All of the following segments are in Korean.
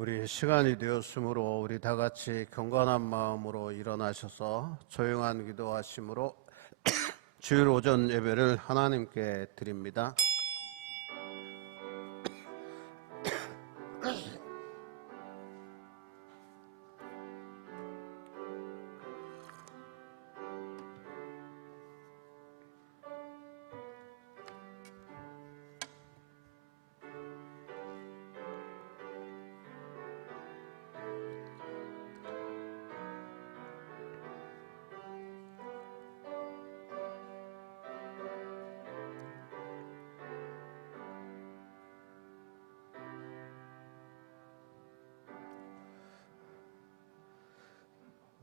우리 시간이 되었으므로 우리 다 같이 경건한 마음으로 일어나셔서 조용한 기도하심으로 주일 오전 예배를 하나님께 드립니다.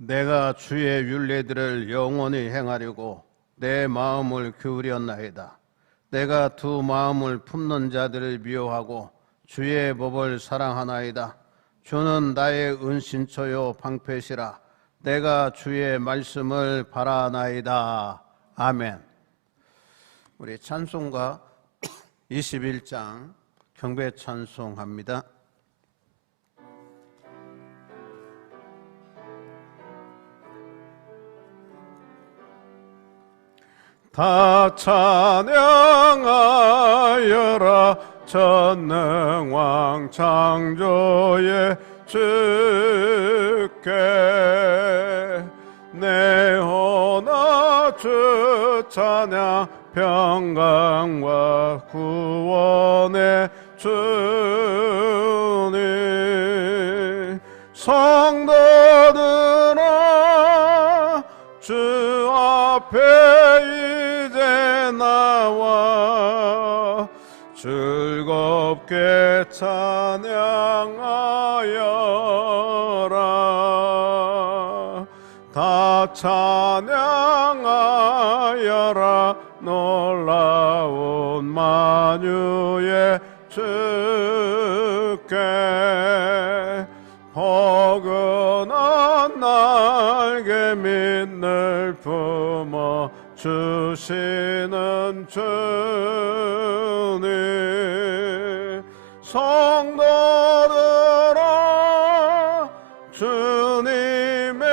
내가 주의 율례들을 영원히 행하려고 내 마음을 기울였나이다. 내가 두 마음을 품는 자들을 미워하고 주의 법을 사랑하나이다. 주는 나의 은신처요 방패시라. 내가 주의 말씀을 바라나이다. 아멘. 우리 찬송가 21장 경배 찬송합니다. 다 찬양하여라 전능왕 창조의 주께 내 혼아 주 찬양 평강과 구원의 주님 성도들아 주 앞에 나와 즐겁게 찬양하여라. 다 찬양하여라. 놀라운 만유의 주께 포근한 날개 밑을 품어 주시는 주님 성도들아 주님의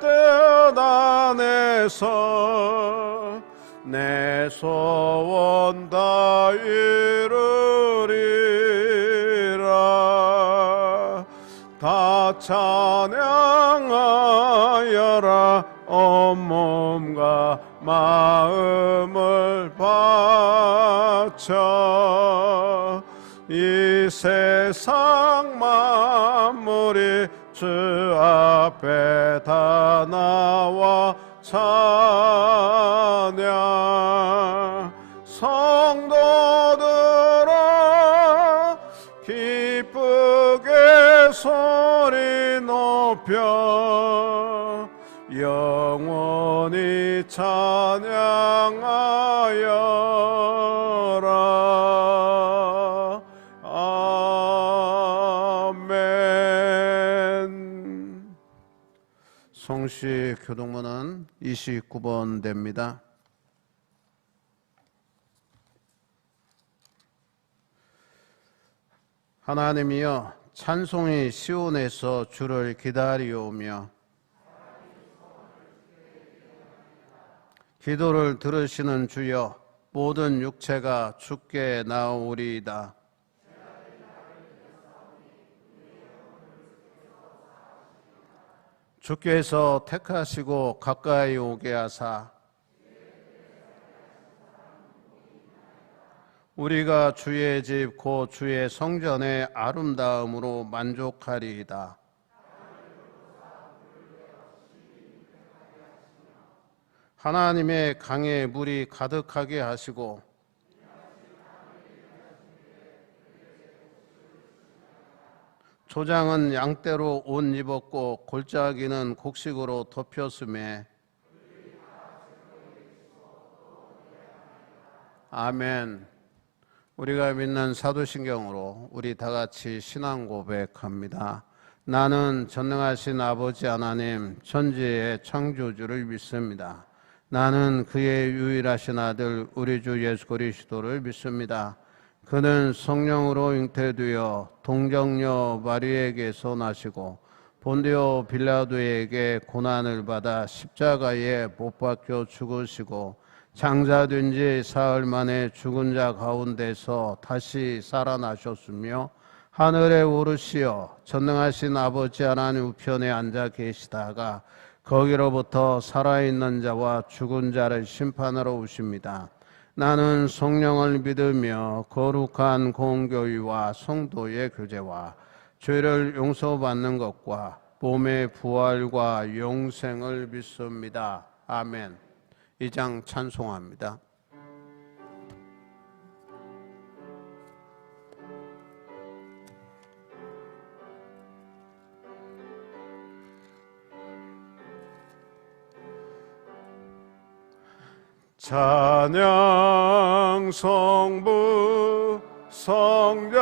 뜻 안에서 내 소원 다 이루리라. 다 찬양하여라. 온몸과 마음을 바쳐 이 세상 만물이 주 앞에 다 나와 찬양 성도들아 기쁘게 소리 높여 영원히 찬양하여라. 아멘. 성시 교동문은 29번 됩니다. 하나님이여 찬송이 시온에서 주를 기다리오며 기도를 들으시는 주여 모든 육체가 주께 나오리이다. 주께서 택하시고 가까이 오게 하사 우리가 주의 집 곧 주의 성전의 아름다움으로 만족하리이다. 하나님의 강에 물이 가득하게 하시고 조장은 양떼로 옷 입었고 골짜기는 곡식으로 덮였음에 아멘. 우리가 믿는 사도신경으로 우리 다 같이 신앙 고백합니다. 나는 전능하신 아버지 하나님 천지의 창조주를 믿습니다. 나는 그의 유일하신 아들 우리 주 예수 그리스도를 믿습니다. 그는 성령으로 잉태되어 동정녀 마리에게서 나시고 본디오 빌라도에게 고난을 받아 십자가에 못 박혀 죽으시고 장사된 지 사흘 만에 죽은 자 가운데서 다시 살아나셨으며 하늘에 오르시어 전능하신 아버지 하나님 우편에 앉아 계시다가 거기로부터 살아있는 자와 죽은 자를 심판하러 오십니다. 나는 성령을 믿으며 거룩한 공교회와 성도의 교제와 죄를 용서받는 것과 몸의 부활과 영생을 믿습니다. 아멘. 2장 찬송합니다. 찬양 성부 성자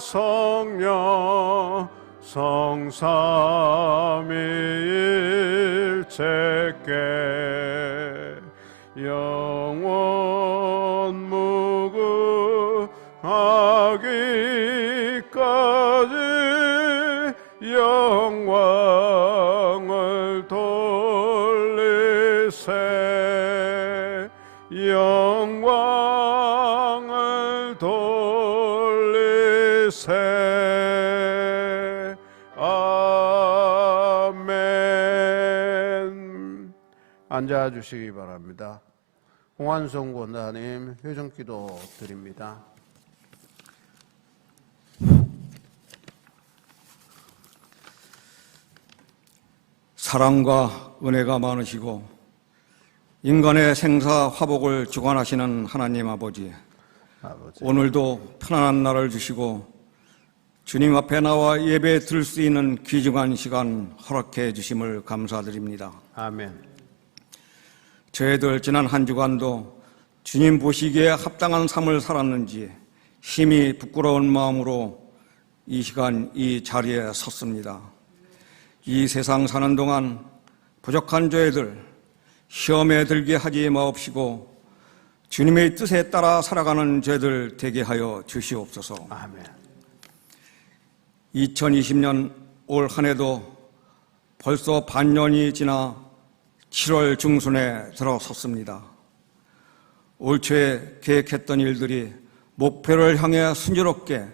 성령 성삼위일체께 영원 무궁하기까지 영광을 돌리세 영광을 돌리세 아멘. 앉아주시기 바랍니다. 홍한성 권사님 회중기도 드립니다. 사랑과 은혜가 많으시고 인간의 생사 화복을 주관하시는 하나님 아버지, 오늘도 편안한 날을 주시고 주님 앞에 나와 예배 드릴 수 있는 귀중한 시간 허락해 주심을 감사드립니다. 아멘. 저희들 지난 한 주간도 주님 보시기에 합당한 삶을 살았는지 심히 부끄러운 마음으로 이 시간 이 자리에 섰습니다. 이 세상 사는 동안 부족한 저희들 시험에 들게 하지 마옵시고 주님의 뜻에 따라 살아가는 저희들 되게 하여 주시옵소서. 아멘. 2020년 올 한 해도 벌써 반년이 지나 7월 중순에 들어섰습니다. 올 초에 계획했던 일들이 목표를 향해 순조롭게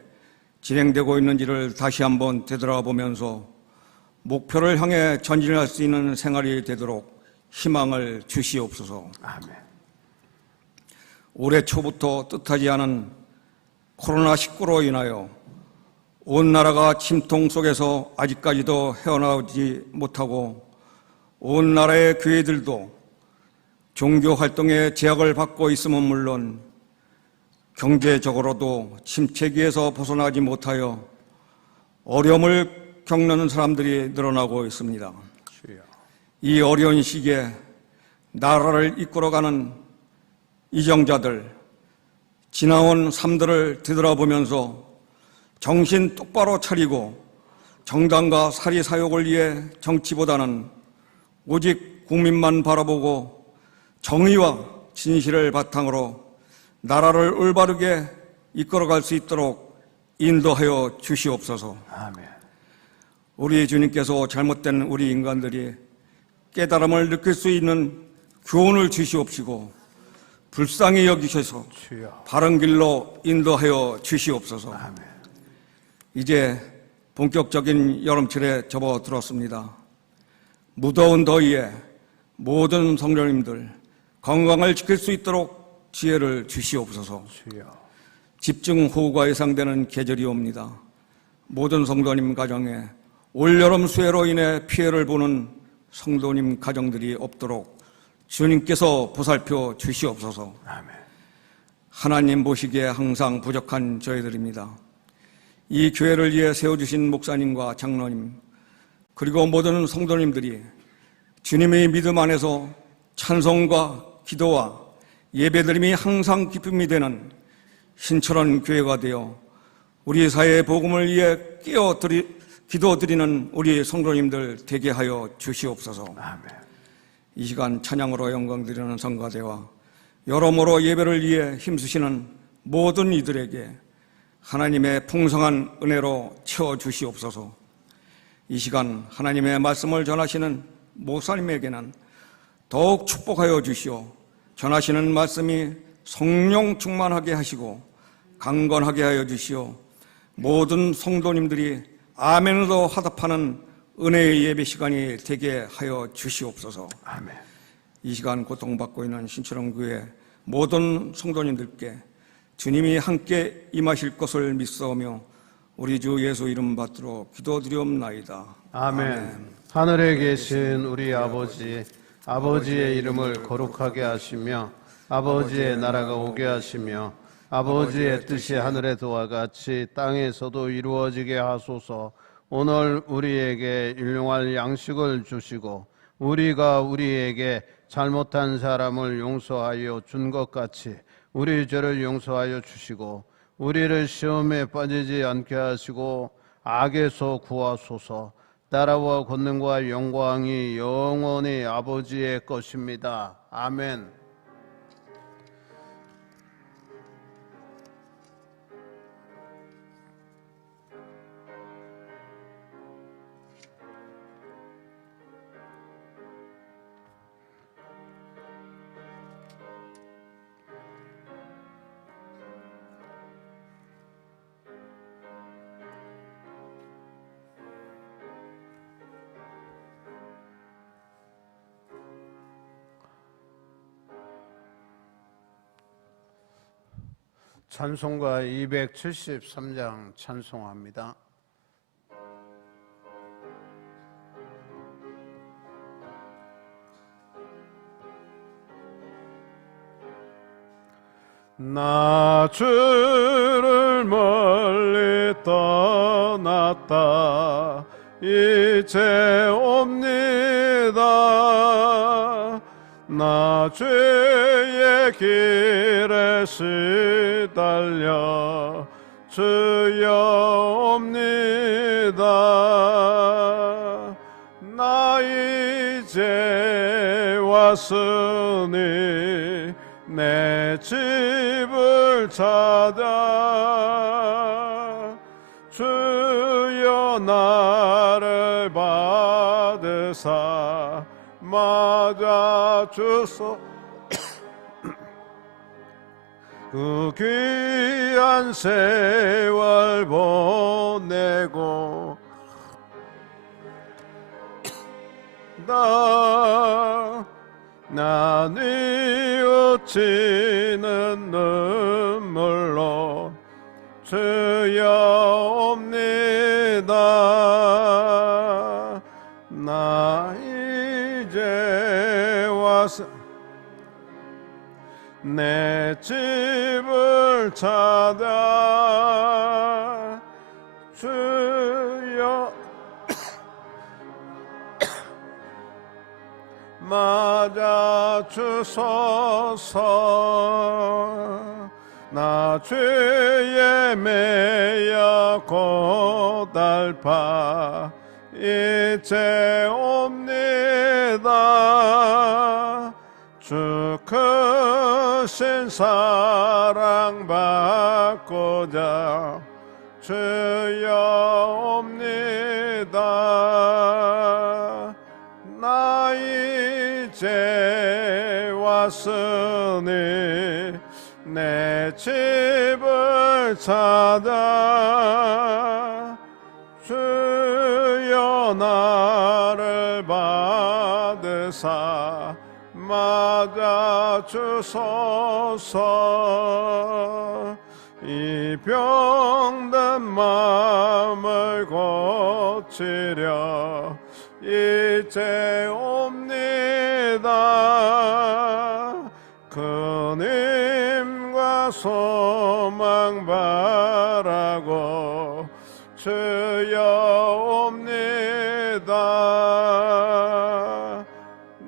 진행되고 있는지를 다시 한번 되돌아보면서 목표를 향해 전진할 수 있는 생활이 되도록 희망을 주시옵소서. 아멘. 올해 초부터 뜻하지 않은 코로나19로 인하여 온 나라가 침통 속에서 아직까지도 헤어나오지 못하고 온 나라의 교회들도 종교 활동에 제약을 받고 있음은 물론 경제적으로도 침체기에서 벗어나지 못하여 어려움을 겪는 사람들이 늘어나고 있습니다. 이 어려운 시기에 나라를 이끌어가는 이정자들, 지나온 삶들을 되돌아보면서 정신 똑바로 차리고 정당과 사리사욕을 위해 정치보다는 오직 국민만 바라보고 정의와 진실을 바탕으로 나라를 올바르게 이끌어갈 수 있도록 인도하여 주시옵소서. 아멘. 우리 주님께서 잘못된 우리 인간들이 깨달음을 느낄 수 있는 교훈을 주시옵시고 불쌍히 여기셔서 주여. 바른 길로 인도하여 주시옵소서. 아멘. 이제 본격적인 여름철에 접어들었습니다. 무더운 더위에 모든 성도님들 건강을 지킬 수 있도록 지혜를 주시옵소서. 주여. 집중호우가 예상되는 계절이 옵니다. 모든 성도님 가정에 올여름 수해로 인해 피해를 보는 성도님 가정들이 없도록 주님께서 보살펴 주시옵소서. 아멘. 하나님 보시기에 항상 부족한 저희들입니다. 이 교회를 위해 세워주신 목사님과 장로님 그리고 모든 성도님들이 주님의 믿음 안에서 찬송과 기도와 예배드림이 항상 기쁨이 되는 신철원 교회가 되어 우리 사회의 복음을 위해 기도드리는 우리 성도님들 되게 하여 주시옵소서. 아멘. 이 시간 찬양으로 영광드리는 성가대와 여러모로 예배를 위해 힘쓰시는 모든 이들에게 하나님의 풍성한 은혜로 채워주시옵소서. 이 시간 하나님의 말씀을 전하시는 목사님에게는 더욱 축복하여 주시오. 전하시는 말씀이 성령 충만하게 하시고 강건하게 하여 주시오. 모든 성도님들이 아멘으로 화답하는 은혜의 예배 시간이 되게 하여 주시옵소서. 아멘. 이 시간 고통받고 있는 신천원교회 모든 성도님들께 주님이 함께 임하실 것을 믿사오며 우리 주 예수 이름 받들어 기도드리옵나이다. 아멘. 하늘에 계신 우리 아버지, 아버지의 이름을 거룩하게 하시며 아버지의 나라가 오게 하시며 아버지의 뜻이 하늘에서와 같이 땅에서도 이루어지게 하소서. 오늘 우리에게 일용할 양식을 주시고 우리가 우리에게 잘못한 사람을 용서하여 준 것 같이 우리 죄를 용서하여 주시고 우리를 시험에 빠지지 않게 하시고 악에서 구하소서. 나라와 권능과 영광이 영원히 아버지의 것입니다. 아멘. 찬송가 273장 찬송합니다. 나 주를 멀리 떠났다 이제 옵니다. 나 죄의 길에 시달려 주여 옵니다. 나 이제 왔으니 내 집을 찾아 주여 나를 받으사 맞아 주소. 그 귀한 세월 보내고 나 뉘우치는 눈물로 주여 옵니다. 나 이제 와서 내 집을 찾아 주여 맞아 주소서. 나 죄에 매여 고달파 이제 옵니다. 주 크신 사랑 받고자 주여 옵니다. 나 이제 왔으니 내 집을 찾아 주여 나를 받으사 맞아 주소서. 이 병든 마음을 고치려 이제 옵니다. 큰 힘과 소망 바라고 주여 옵니다.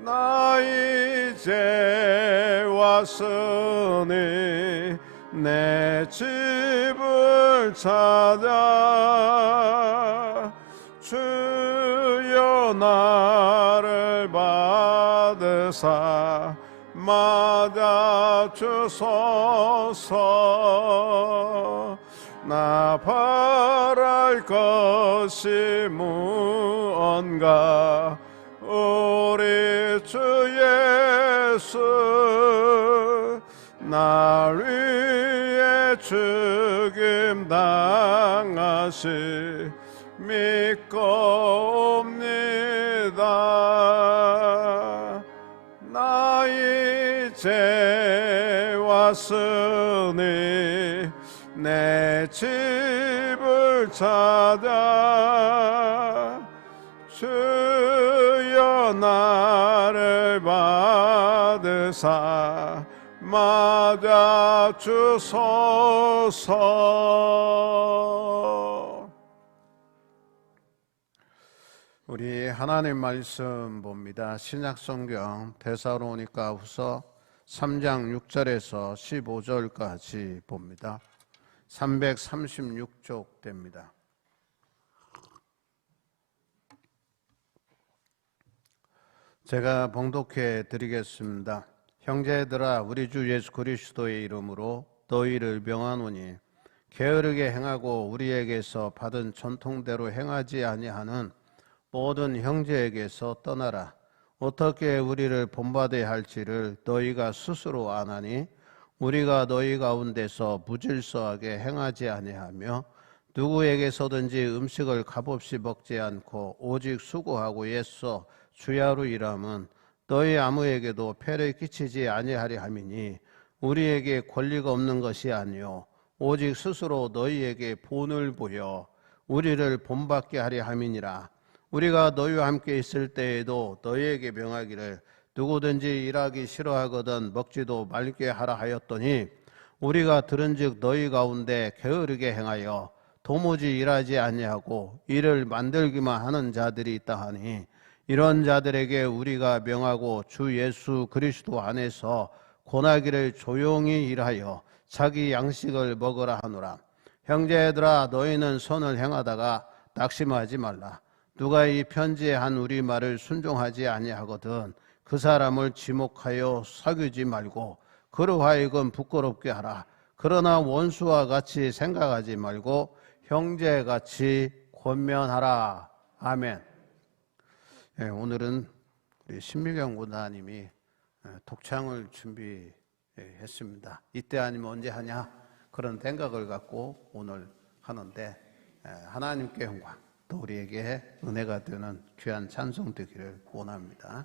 나 이제 왔으니 내 집을 찾아 주여 나를 받으사 맞아 주소서. 나 바랄 것이 무언가 우리 주 예수 날 위해 죽임 당하시 믿고 옵니다. 나 이제 왔으니 내 집을 찾아 주여 나를 받으사 맞아 주소서. 우리 하나님 말씀 봅니다. 신약성경 데살로니가후서 3장 6절에서 15절까지 봅니다. 336쪽 됩니다. 제가 봉독해 드리겠습니다. 형제들아, 우리 주 예수 그리스도의 이름으로 너희를 명하노니 게으르게 행하고 우리에게서 받은 전통대로 행하지 아니하는 모든 형제에게서 떠나라. 어떻게 우리를 본받아야 할지를 너희가 스스로 아나니 우리가 너희 가운데서 무질서하게 행하지 아니하며 누구에게서든지 음식을 값없이 먹지 않고 오직 수고하고 애써 주야로 일함은 너희 아무에게도 폐를 끼치지 아니하리 함이니 우리에게 권리가 없는 것이 아니요 오직 스스로 너희에게 본을 보여 우리를 본받게 하려 함이니라. 우리가 너희와 함께 있을 때에도 너희에게 명하기를 누구든지 일하기 싫어하거든 먹지도 말게 하라 하였더니 우리가 들은즉 너희 가운데 게으르게 행하여 도무지 일하지 아니하고 일을 만들기만 하는 자들이 있다 하니 이런 자들에게 우리가 명하고 주 예수 그리스도 안에서 권하기를 조용히 일하여 자기 양식을 먹으라 하노라. 형제들아, 너희는 선을 행하다가 낙심하지 말라. 누가 이 편지에 한 우리 말을 순종하지 아니하거든 그 사람을 지목하여 사귀지 말고 그로 하여금 부끄럽게 하라. 그러나 원수와 같이 생각하지 말고 형제같이 권면하라. 아멘. 네, 오늘은 우리 신미경 권사님이 독창을 준비했습니다. 이때 아니면 언제 하냐 그런 생각을 갖고 오늘 하는데 하나님께 영광 또 우리에게 은혜가 되는 귀한 찬송 되기를 원합니다.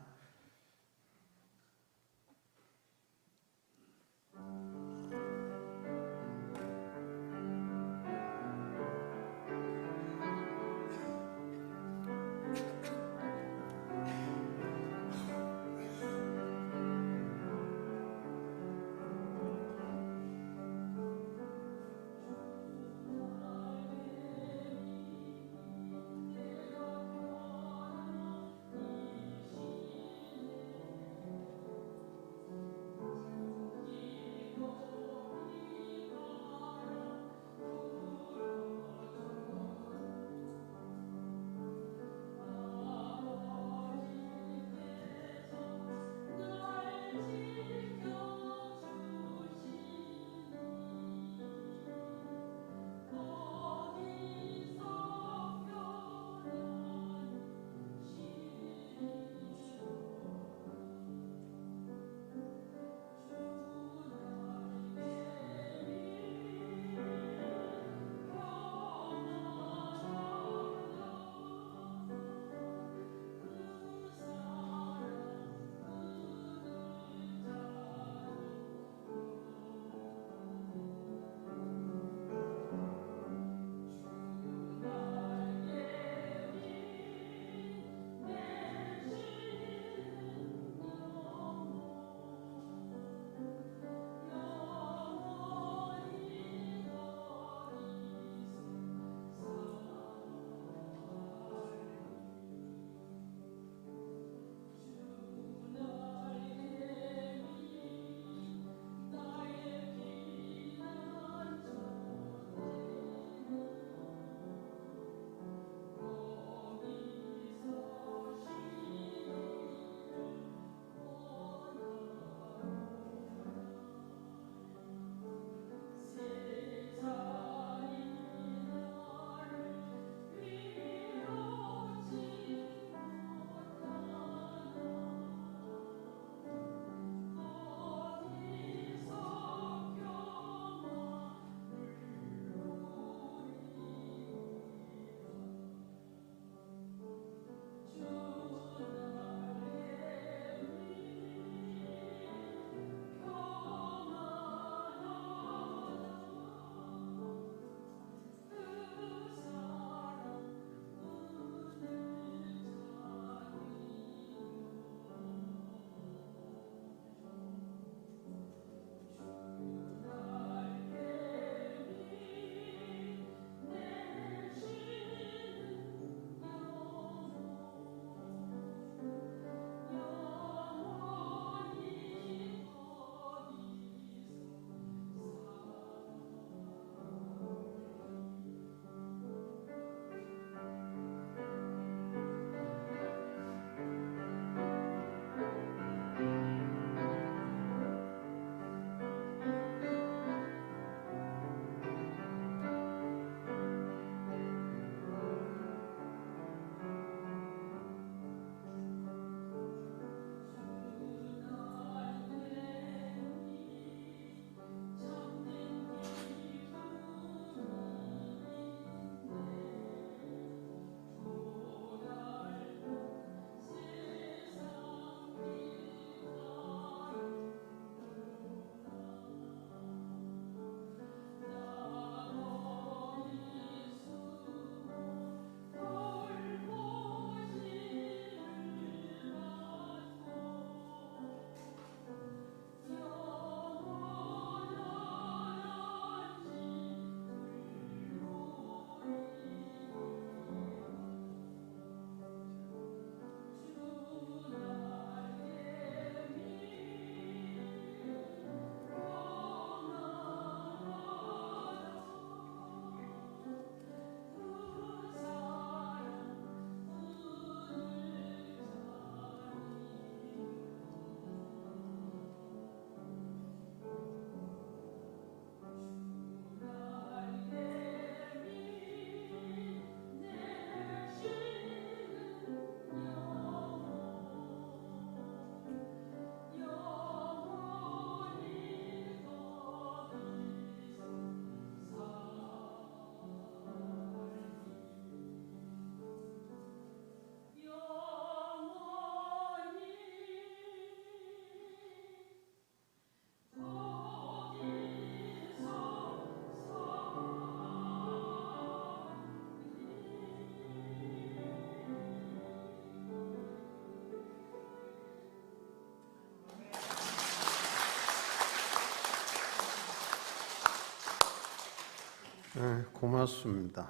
고맙습니다.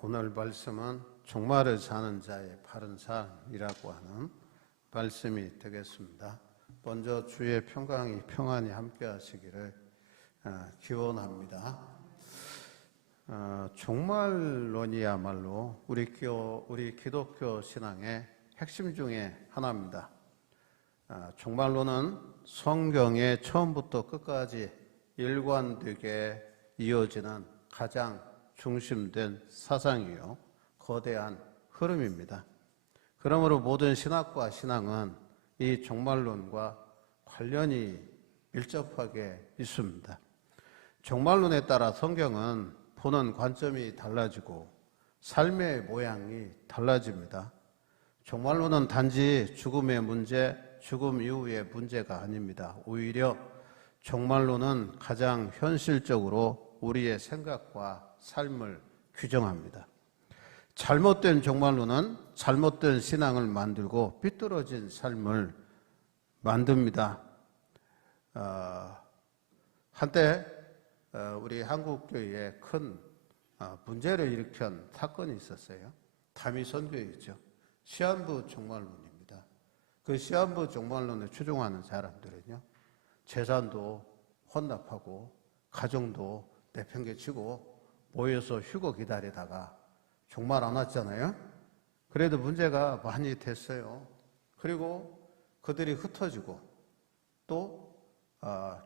오늘 말씀은 종말을 사는 자의 바른 삶이라고 하는 말씀이 되겠습니다. 먼저 주의 평강이 평안히 함께 하시기를 기원합니다. 종말론이야말로 우리 기독교 신앙의 핵심 중에 하나입니다. 종말론은 성경의 처음부터 끝까지 일관되게 이어지는 가장 중심된 사상이요, 거대한 흐름입니다. 그러므로 모든 신학과 신앙은 이 종말론과 관련이 밀접하게 있습니다. 종말론에 따라 성경은 보는 관점이 달라지고 삶의 모양이 달라집니다. 종말론은 단지 죽음의 문제, 죽음 이후의 문제가 아닙니다. 오히려 종말론은 가장 현실적으로 우리의 생각과 삶을 규정합니다. 잘못된 종말론은 잘못된 신앙을 만들고 삐뚤어진 삶을 만듭니다. 한때 우리 한국교회에 큰 문제를 일으킨 사건이 있었어요. 다미선교회죠. 시한부 종말론입니다. 그 시한부 종말론을 추종하는 사람들은요, 재산도 헌납하고 가정도 내팽개치고 모여서 휴거 기다리다가 종말 안 왔잖아요. 그래도 문제가 많이 됐어요. 그리고 그들이 흩어지고 또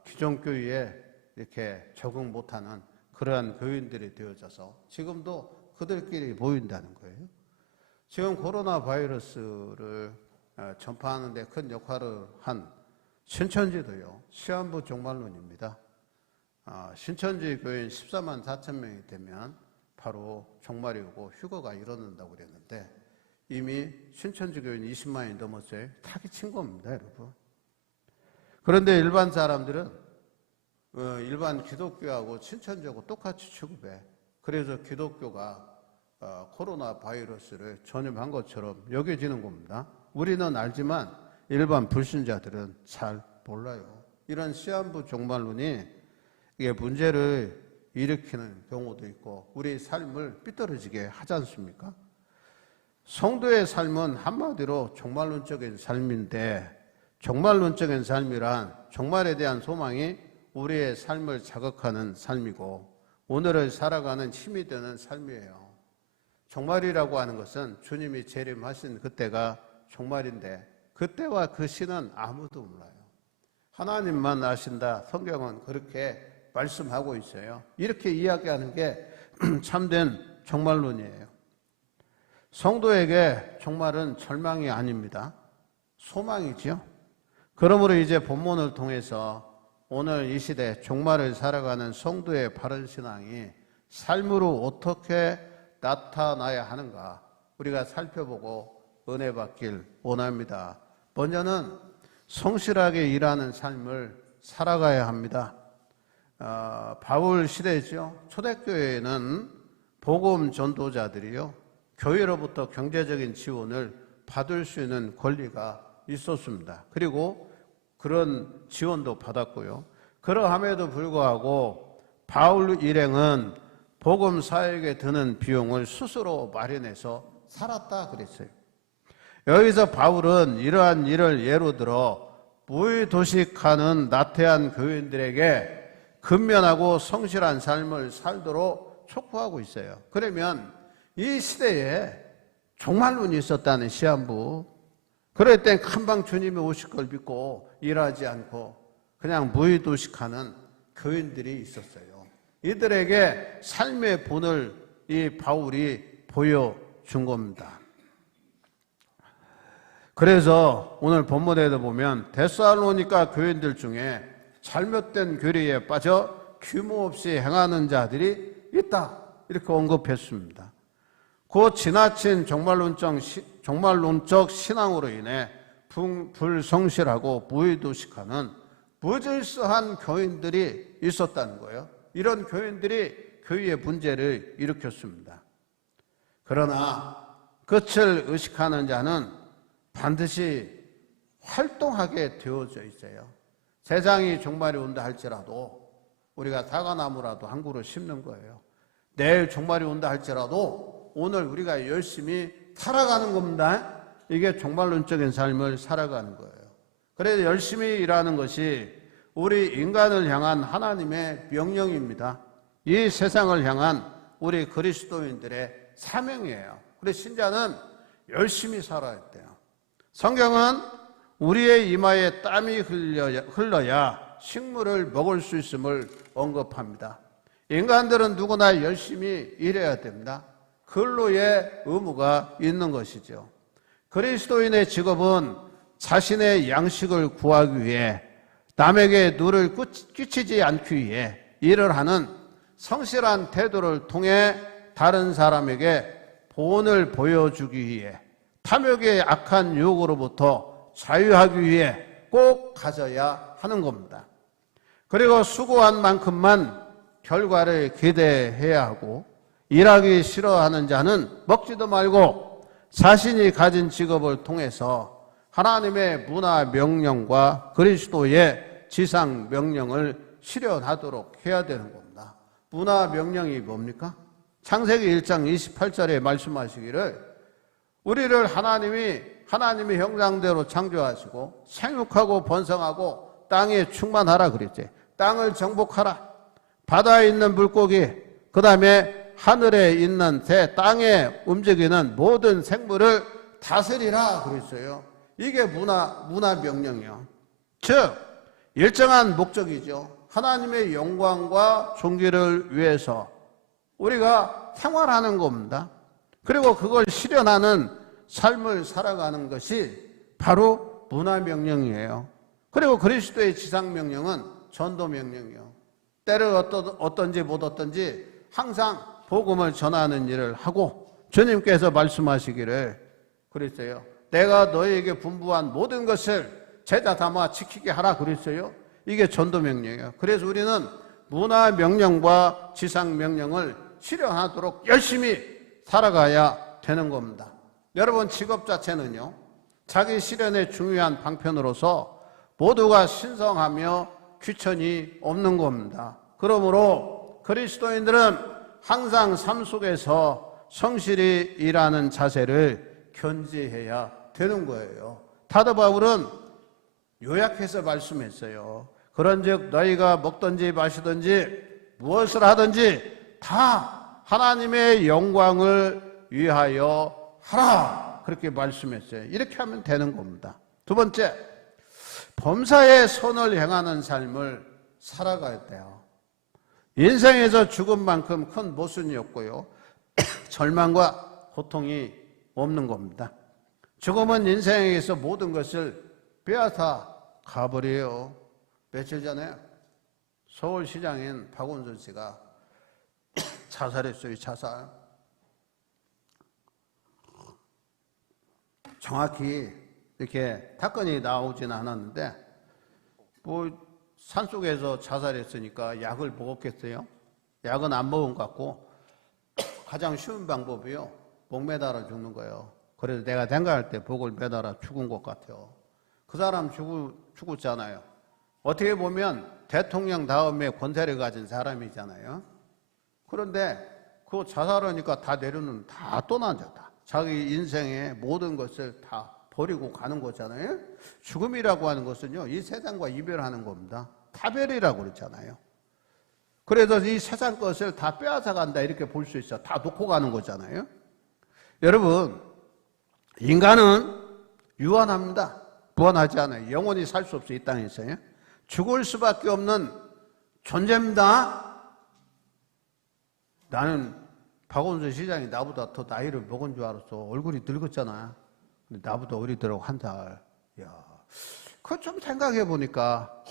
기존교회에 이렇게 적응 못하는 그러한 교인들이 되어져서 지금도 그들끼리 모인다는 거예요. 지금 코로나 바이러스를 전파하는 데 큰 역할을 한 신천지도요, 시한부 종말론입니다. 신천지 교인 14만 4천 명이 되면 바로 종말이 오고 휴거가 일어난다고 그랬는데 이미 신천지 교인 20만이 넘었어요. 타기 친 겁니다, 여러분. 그런데 일반 사람들은 일반 기독교하고 신천지하고 똑같이 취급해. 그래서 기독교가 코로나 바이러스를 전염한 것처럼 여겨지는 겁니다. 우리는 알지만 일반 불신자들은 잘 몰라요. 이런 시한부 종말론이 이게 문제를 일으키는 경우도 있고 우리 삶을 삐뚤어지게 하지 않습니까? 성도의 삶은 한마디로 종말론적인 삶인데, 종말론적인 삶이란 종말에 대한 소망이 우리의 삶을 자극하는 삶이고 오늘을 살아가는 힘이 되는 삶이에요. 종말이라고 하는 것은 주님이 재림하신 그때가 종말인데 그때와 그 시는 아무도 몰라요. 하나님만 아신다. 성경은 그렇게 말씀하고 있어요. 이렇게 이야기하는 게 참된 종말론이에요. 성도에게 종말은 절망이 아닙니다. 소망이지요. 그러므로 이제 본문을 통해서 오늘 이 시대 종말을 살아가는 성도의 바른 신앙이 삶으로 어떻게 나타나야 하는가 우리가 살펴보고 은혜 받길 원합니다. 먼저는 성실하게 일하는 삶을 살아가야 합니다. 바울 시대죠. 초대교회에는 복음 전도자들이요, 교회로부터 경제적인 지원을 받을 수 있는 권리가 있었습니다. 그리고 그런 지원도 받았고요. 그러함에도 불구하고 바울 일행은 복음 사역에 드는 비용을 스스로 마련해서 살았다 그랬어요. 여기서 바울은 이러한 일을 예로 들어 무의도식하는 나태한 교인들에게 근면하고 성실한 삶을 살도록 촉구하고 있어요. 그러면 이 시대에 종말론이 있었다는 시한부, 그럴 땐 금방 주님이 오실 걸 믿고 일하지 않고 그냥 무의도식하는 교인들이 있었어요. 이들에게 삶의 본을 이 바울이 보여준 겁니다. 그래서 오늘 본문에도 보면 데살로니가 교인들 중에 잘못된 교리에 빠져 규모 없이 행하는 자들이 있다, 이렇게 언급했습니다. 그 지나친 종말론적 신앙으로 인해 불성실하고 무의도식하는 무질서한 교인들이 있었다는 거예요. 이런 교인들이 교회의 문제를 일으켰습니다. 그러나 끝을 의식하는 자는 반드시 활동하게 되어져 있어요. 세상이 종말이 온다 할지라도 우리가 사과나무라도 한 그루 심는 거예요. 내일 종말이 온다 할지라도 오늘 우리가 열심히 살아가는 겁니다. 이게 종말론적인 삶을 살아가는 거예요. 그래서 열심히 일하는 것이 우리 인간을 향한 하나님의 명령입니다. 이 세상을 향한 우리 그리스도인들의 사명이에요. 우리 신자는 열심히 살아야 돼요. 성경은 우리의 이마에 땀이 흘러야 식물을 먹을 수 있음을 언급합니다. 인간들은 누구나 열심히 일해야 됩니다. 근로의 의무가 있는 것이죠. 그리스도인의 직업은 자신의 양식을 구하기 위해 남에게 누를 끼치지 않기 위해 일을 하는 성실한 태도를 통해 다른 사람에게 본을 보여주기 위해 탐욕의 악한 유혹으로부터 자유하기 위해 꼭 가져야 하는 겁니다. 그리고 수고한 만큼만 결과를 기대해야 하고 일하기 싫어하는 자는 먹지도 말고 자신이 가진 직업을 통해서 하나님의 문화 명령과 그리스도의 지상 명령을 실현하도록 해야 되는 겁니다. 문화 명령이 뭡니까? 창세기 1장 28절에 말씀하시기를 우리를 하나님의 형상대로 창조하시고 생육하고 번성하고 땅에 충만하라 그랬지. 땅을 정복하라. 바다에 있는 물고기, 그 다음에 하늘에 있는 새, 땅에 움직이는 모든 생물을 다스리라 그랬어요. 이게 문화 명령이요. 즉 일정한 목적이죠. 하나님의 영광과 존귀를 위해서 우리가 생활하는 겁니다. 그리고 그걸 실현하는 삶을 살아가는 것이 바로 문화 명령이에요. 그리고 그리스도의 지상 명령은 전도 명령이요. 때를 어떤지 못 어떤지 항상 복음을 전하는 일을 하고 주님께서 말씀하시기를 그랬어요. 내가 너희에게 분부한 모든 것을 제자 삼아 지키게 하라 그랬어요. 이게 전도 명령이에요. 그래서 우리는 문화 명령과 지상 명령을 실현하도록 열심히 살아가야 되는 겁니다. 여러분 직업 자체는요. 자기 실현의 중요한 방편으로서 모두가 신성하며 귀천이 없는 겁니다. 그러므로 그리스도인들은 항상 삶 속에서 성실히 일하는 자세를 견지해야 되는 거예요. 사도 바울은 요약해서 말씀했어요. 그런즉 너희가 먹든지 마시든지 무엇을 하든지 다 하나님의 영광을 위하여 하라 그렇게 말씀했어요. 이렇게 하면 되는 겁니다. 두 번째, 범사의 선을 행하는 삶을 살아가야 돼요. 인생에서 죽음만큼 큰 모순이 없고요. 절망과 고통이 없는 겁니다. 죽음은 인생에서 모든 것을 빼앗아 가버려요. 며칠 전에 서울시장인 박원순 씨가 자살했어요. 자살. 정확히 이렇게 사건이 나오지는 않았는데 산속에서 자살했으니까 약을 먹었겠어요? 약은 안 먹은 것 같고 가장 쉬운 방법이요. 목 매달아 죽는 거예요. 그래서 내가 생각할 때 목을 매달아 죽은 것 같아요. 그 사람 죽었잖아요. 어떻게 보면 대통령 다음에 권세를 가진 사람이잖아요. 그런데 그 자살하니까 다 내려놓으면 다 떠나졌다. 자기 인생의 모든 것을 다 버리고 가는 거잖아요. 죽음이라고 하는 것은요, 이 세상과 이별하는 겁니다. 타별이라고 그랬잖아요. 그래서 이 세상 것을 다 빼앗아 간다 이렇게 볼 수 있어. 다 놓고 가는 거잖아요. 여러분, 인간은 유한합니다. 무한하지 않아요. 영원히 살 수 없어요. 이 땅에서요. 죽을 수밖에 없는 존재입니다. 나는 박원순 시장이 나보다 더 나이를 먹은 줄 알았어. 얼굴이 늙었잖아. 근데 나보다 어리더라고, 한 살. 야, 그거 좀 생각해 보니까,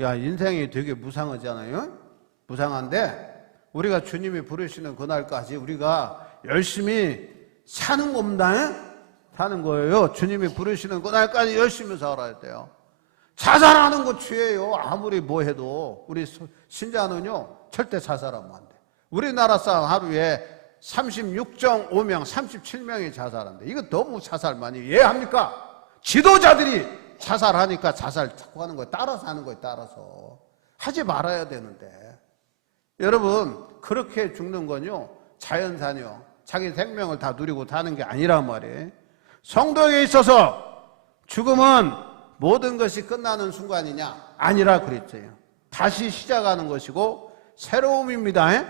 야, 인생이 되게 무상하잖아요? 무상한데, 우리가 주님이 부르시는 그날까지 우리가 열심히 사는 겁니다. 사는 거예요. 주님이 부르시는 그날까지 열심히 살아야 돼요. 자살하는 거 죄예요. 아무리 뭐 해도. 우리 신자는요, 절대 자살하면 안 돼. 우리나라 사람 하루에 36.5명, 37명이 자살한대. 이거 너무 자살 많이 이해합니까? 지도자들이 자살하니까 자살 자꾸 하는 거예요. 따라서 하는 거예요. 따라서. 하지 말아야 되는데. 여러분, 그렇게 죽는 건요, 자연사뇨. 자기 생명을 다 누리고 다는 게 아니란 말이에요. 성도에게 있어서 죽음은 모든 것이 끝나는 순간이냐? 아니라 그랬어요. 다시 시작하는 것이고 새로움입니다.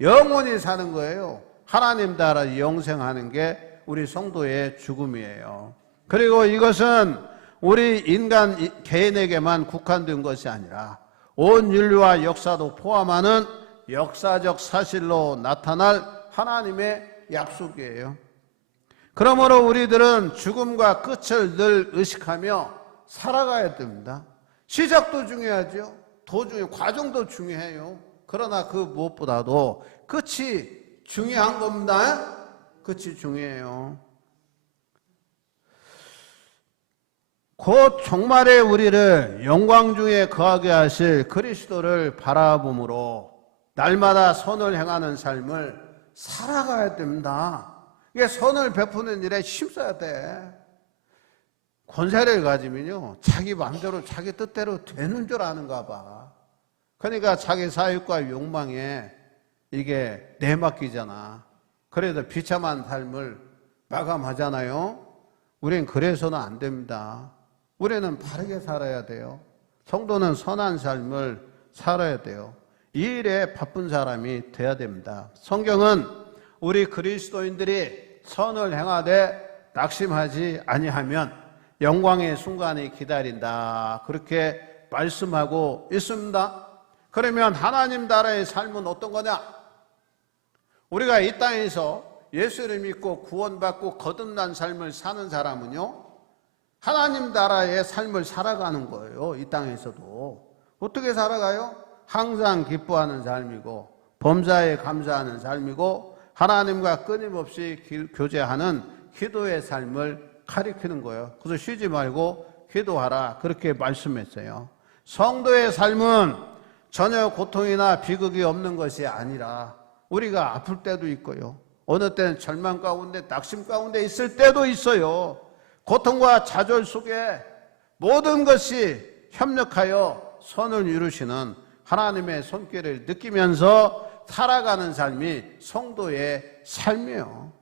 영원히 사는 거예요. 하나님 따라 영생하는 게 우리 성도의 죽음이에요. 그리고 이것은 우리 인간 개인에게만 국한된 것이 아니라 온 인류와 역사도 포함하는 역사적 사실로 나타날 하나님의 약속이에요. 그러므로 우리들은 죽음과 끝을 늘 의식하며 살아가야 됩니다. 시작도 중요하죠. 도중에 과정도 중요해요. 그러나 그 무엇보다도 끝이 중요한 겁니다. 끝이 중요해요. 곧 종말에 우리를 영광 중에 거하게 하실 그리스도를 바라봄으로 날마다 선을 행하는 삶을 살아가야 됩니다. 이게 선을 베푸는 일에 힘써야 돼. 권세를 가지면요, 자기 마음대로 자기 뜻대로 되는 줄 아는가 봐. 그러니까 자기 사욕과 욕망에 이게 내맡기잖아. 그래도 비참한 삶을 마감하잖아요. 우린 그래서는 안 됩니다. 우리는 바르게 살아야 돼요. 성도는 선한 삶을 살아야 돼요. 이 일에 바쁜 사람이 돼야 됩니다. 성경은 우리 그리스도인들이 선을 행하되 낙심하지 아니하면 영광의 순간이 기다린다, 그렇게 말씀하고 있습니다. 그러면 하나님 나라의 삶은 어떤 거냐? 우리가 이 땅에서 예수를 믿고 구원받고 거듭난 삶을 사는 사람은요, 하나님 나라의 삶을 살아가는 거예요. 이 땅에서도. 어떻게 살아가요? 항상 기뻐하는 삶이고 범사에 감사하는 삶이고 하나님과 끊임없이 교제하는 기도의 삶을 가리키는 거예요. 그래서 쉬지 말고 기도하라, 그렇게 말씀했어요. 성도의 삶은 전혀 고통이나 비극이 없는 것이 아니라 우리가 아플 때도 있고요, 어느 때는 절망 가운데 낙심 가운데 있을 때도 있어요. 고통과 좌절 속에 모든 것이 협력하여 선을 이루시는 하나님의 손길을 느끼면서 살아가는 삶이 성도의 삶이에요.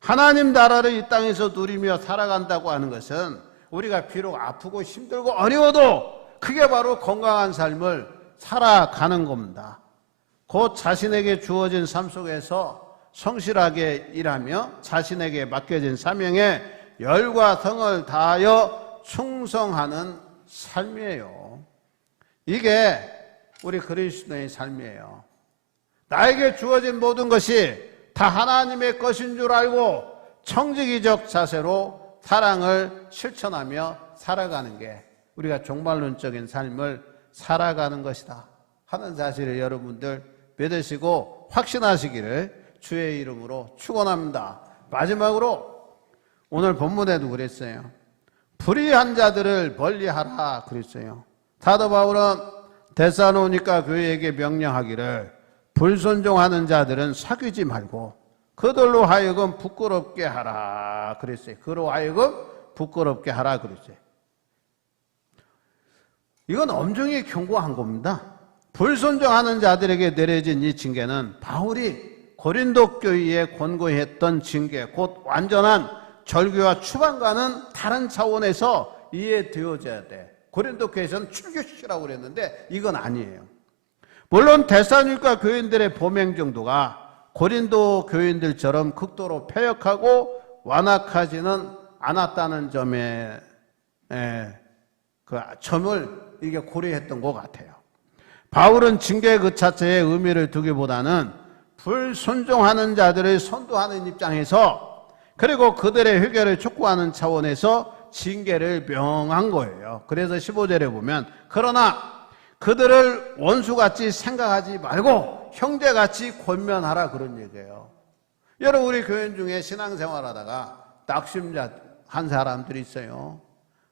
하나님 나라를 이 땅에서 누리며 살아간다고 하는 것은 우리가 비록 아프고 힘들고 어려워도 그게 바로 건강한 삶을 살아가는 겁니다. 곧 자신에게 주어진 삶 속에서 성실하게 일하며 자신에게 맡겨진 사명에 열과 성을 다하여 충성하는 삶이에요. 이게 우리 그리스도의 삶이에요. 나에게 주어진 모든 것이 다 하나님의 것인 줄 알고 청지기적 자세로 사랑을 실천하며 살아가는 게 우리가 종말론적인 삶을 살아가는 것이다 하는 사실을 여러분들 믿으시고 확신하시기를 주의 이름으로 축원합니다. 마지막으로 오늘 본문에도 그랬어요. 불의한 자들을 멀리하라 그랬어요. 사도 바울은 데살로니가 교회에게 명령하기를 불순종하는 자들은 사귀지 말고 그들로 하여금 부끄럽게 하라 그랬어요. 그로 하여금 부끄럽게 하라 그랬어요. 이건 엄중히 경고한 겁니다. 불순종하는 자들에게 내려진 이 징계는 바울이 고린도 교회에 권고했던 징계, 곧 완전한 절규와 추방과는 다른 차원에서 이해되어져야 돼. 고린도 교회에서는 출교시키라고 그랬는데 이건 아니에요. 물론 데살로니가 교인들의 범행 정도가 고린도 교인들처럼 극도로 패역하고 완악하지는 않았다는 점에 그 점을 이게 고려했던 것 같아요. 바울은 징계 그 자체에 의미를 두기보다는 불순종하는 자들을 선도하는 입장에서 그리고 그들의 회개를 촉구하는 차원에서 징계를 명한 거예요. 그래서 15절에 보면 그러나 그들을 원수같이 생각하지 말고 형제같이 권면하라 그런 얘기예요. 여러분, 우리 교인 중에 신앙생활하다가 낙심한 사람들이 있어요.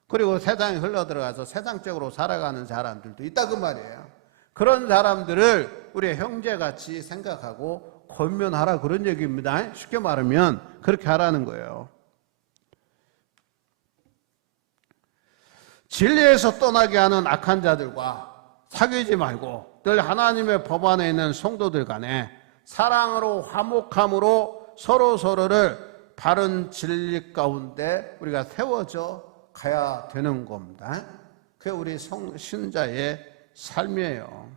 그리고 세상에 흘러들어가서 세상적으로 살아가는 사람들도 있다 그 말이에요. 그런 사람들을 우리 형제같이 생각하고 권면하라 그런 얘기입니다. 쉽게 말하면 그렇게 하라는 거예요. 진리에서 떠나게 하는 악한 자들과 사귀지 말고 늘 하나님의 법 안에 있는 성도들 간에 사랑으로 화목함으로 서로서로를 바른 진리 가운데 우리가 세워져 가야 되는 겁니다. 그게 우리 신자의 삶이에요.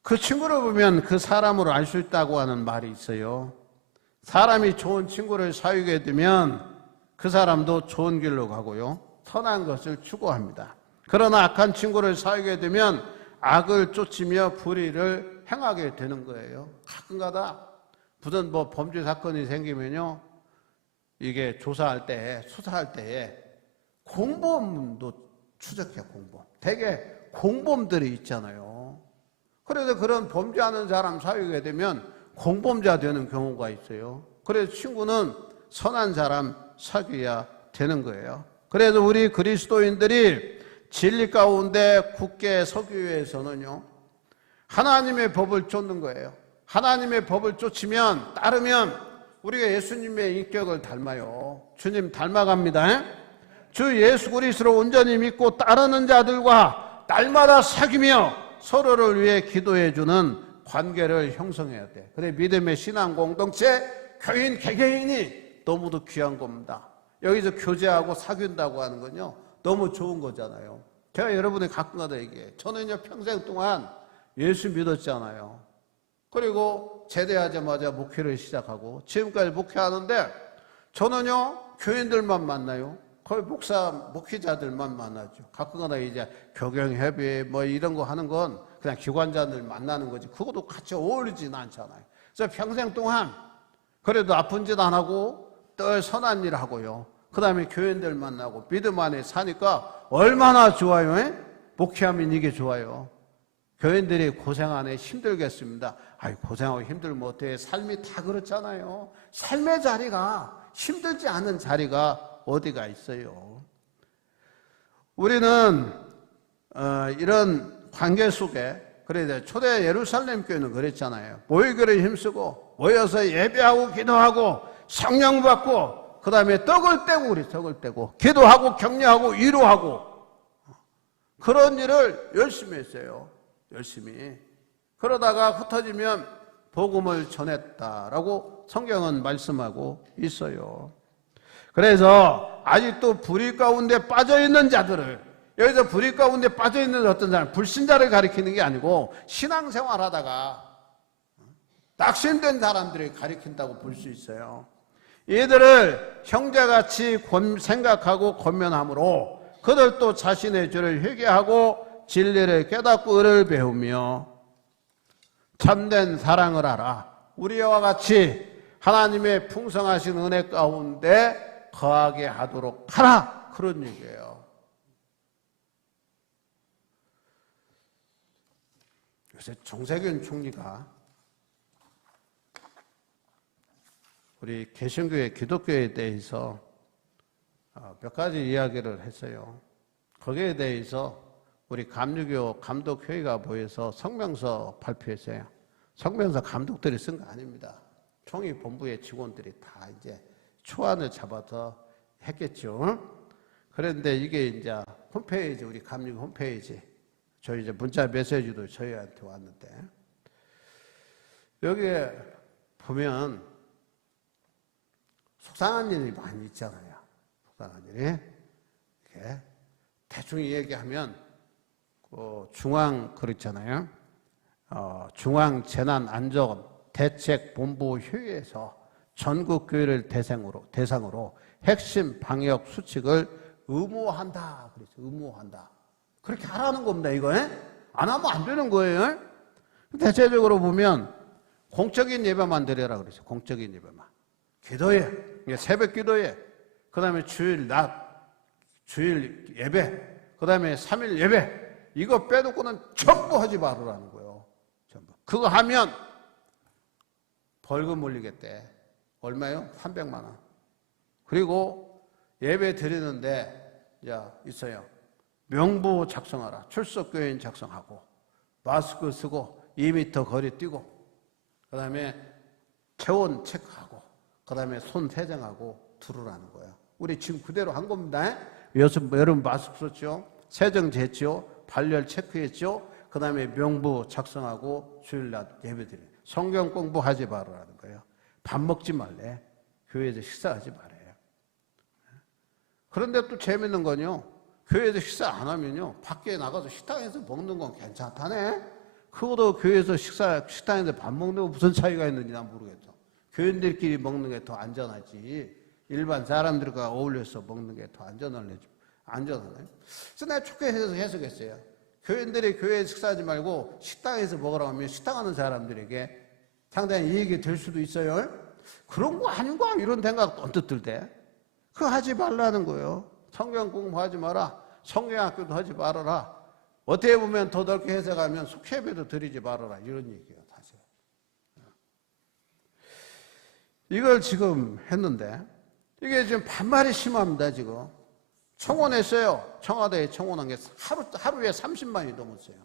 그 친구를 보면 그 사람으로 알 수 있다고 하는 말이 있어요. 사람이 좋은 친구를 사귀게 되면 그 사람도 좋은 길로 가고요, 선한 것을 추구합니다. 그러나 악한 친구를 사귀게 되면 악을 쫓으며 불의를 행하게 되는 거예요. 가끔가다 무슨 범죄 사건이 생기면요, 이게 조사할 때, 수사할 때에 공범도 추적해요. 공범. 대개 공범들이 있잖아요. 그래서 그런 범죄하는 사람 사귀게 되면 공범자 되는 경우가 있어요. 그래서 친구는 선한 사람 사귀어야 되는 거예요. 그래서 우리 그리스도인들이 진리 가운데 굳게 서기 위해서는요, 하나님의 법을 쫓는 거예요. 하나님의 법을 쫓으면, 따르면 우리가 예수님의 인격을 닮아요. 주님 닮아갑니다. 주 예수 그리스도를 온전히 믿고 따르는 자들과 날마다 사귀며 서로를 위해 기도해 주는 관계를 형성해야 돼. 그래, 믿음의 신앙 공동체, 교인 개개인이 너무도 귀한 겁니다. 여기서 교제하고 사귄다고 하는 건요, 너무 좋은 거잖아요. 제가 여러분이 가끔가다 얘기해요. 저는요, 평생 동안 예수 믿었잖아요. 그리고 제대하자마자 목회를 시작하고 지금까지 목회하는데, 저는요, 교인들만 만나요. 거의 목회자들만 만나죠. 가끔가다 이제 교경협의 이런 거 하는 건 그냥 기관자들 만나는 거지, 그것도 같이 어울리지는 않잖아요. 그래서 평생 동안 그래도 아픈 짓 안 하고 늘 선한 일 하고요, 그 다음에 교인들 만나고 믿음 안에 사니까 얼마나 좋아요. 목회하면 이게 좋아요. 교인들이 고생 안 해 힘들겠습니다. 고생하고 힘들면 어때요? 삶이 다 그렇잖아요. 삶의 자리가 힘들지 않은 자리가 어디가 있어요. 우리는 이런 관계 속에, 그래 초대 예루살렘 교회는 그랬잖아요. 모이기를 힘쓰고 모여서 예배하고 기도하고 성령 받고, 그 다음에 떡을 떼고, 우리 떡을 떼고 기도하고 격려하고 위로하고, 그런 일을 열심히 했어요. 열심히. 그러다가 흩어지면 복음을 전했다라고 성경은 말씀하고 있어요. 그래서 아직도 불의 가운데 빠져있는 자들을, 여기서 불의 가운데 빠져있는 어떤 사람, 불신자를 가리키는 게 아니고 신앙생활 하다가 낙심된 사람들을 가리킨다고 볼 수 있어요. 이들을 형제같이 생각하고 권면함으로 그들도 자신의 죄를 회개하고 진리를 깨닫고 의를 배우며 참된 사랑을 하라. 우리와 같이 하나님의 풍성하신 은혜 가운데 거하게 하도록 하라, 그런 얘기예요. 요새 정세균 총리가 우리 개신교회, 기독교에 대해서 몇 가지 이야기를 했어요. 거기에 대해서 우리 감리교 감독회의가 모여서 성명서 발표했어요. 성명서 감독들이 쓴 거 아닙니다. 총회 본부의 직원들이 다 이제 초안을 잡아서 했겠죠. 그런데 이게 이제 홈페이지, 우리 감리교 홈페이지, 저희 이제 문자 메시지도 저희한테 왔는데, 여기에 보면 속상한 일이 많이 있잖아요. 속상한 일이. 이렇게 대충 얘기하면 중앙 그렇잖아요. 중앙재난안전대책본부 회의에서 전국 교회를 대상으로 핵심 방역 수칙을 의무화한다. 그래서 의무화한다. 그렇게 하라는 겁니다. 이거 안 하면 안 되는 거예요. 대체적으로 보면 공적인 예배만 드려라 그랬어요. 공적인 예배만. 기도회, 새벽 기도회, 그 다음에 주일 예배, 그 다음에 3일 예배, 이거 빼놓고는 전부 하지 말으라는 거예요. 전부. 그거 하면 벌금 물리겠대. 얼마요? 300만 원. 그리고 예배 드리는데 있어요. 명부 작성하라. 출석교인 작성하고, 마스크 쓰고, 2m 거리 뛰고, 그 다음에 체온 체크하고, 그 다음에 손 세정하고 들으라는 거예요. 우리 지금 그대로 한 겁니다. 여러분 마스크 썼죠? 세정됐죠? 발열 체크했죠? 그 그 다음에 명부 작성하고 주일날 예배드려. 성경 공부하지 말라는 거예요. 밥 먹지 말래. 교회에서 식사하지 말아요. 그런데 또 재밌는 건요, 교회에서 식사 안 하면요, 밖에 나가서 식당에서 먹는 건 괜찮다네. 그것도 교회에서 식당에서 밥 먹는 거 무슨 차이가 있는지 난 모르겠어. 교인들끼리 먹는 게 더 안전하지. 일반 사람들과 어울려서 먹는 게 더 안전하네. 그래서 내가 좋게 해석했어요. 교인들이 교회에서 식사하지 말고 식당에서 먹으라고 하면 식당하는 사람들에게 상당히 이익이 될 수도 있어요. 그런 거 아닌가? 이런 생각 언뜻 들 때. 그거 하지 말라는 거예요. 성경 공부하지 마라. 성경학교도 하지 말아라. 어떻게 보면 더 넓게 해석하면 속죄배도 드리지 말아라. 이런 얘기예요. 사실. 이걸 지금 했는데 이게 지금 반발이 심합니다. 지금. 청원했어요. 청와대에 청원한 게 하루에 30만이 넘었어요.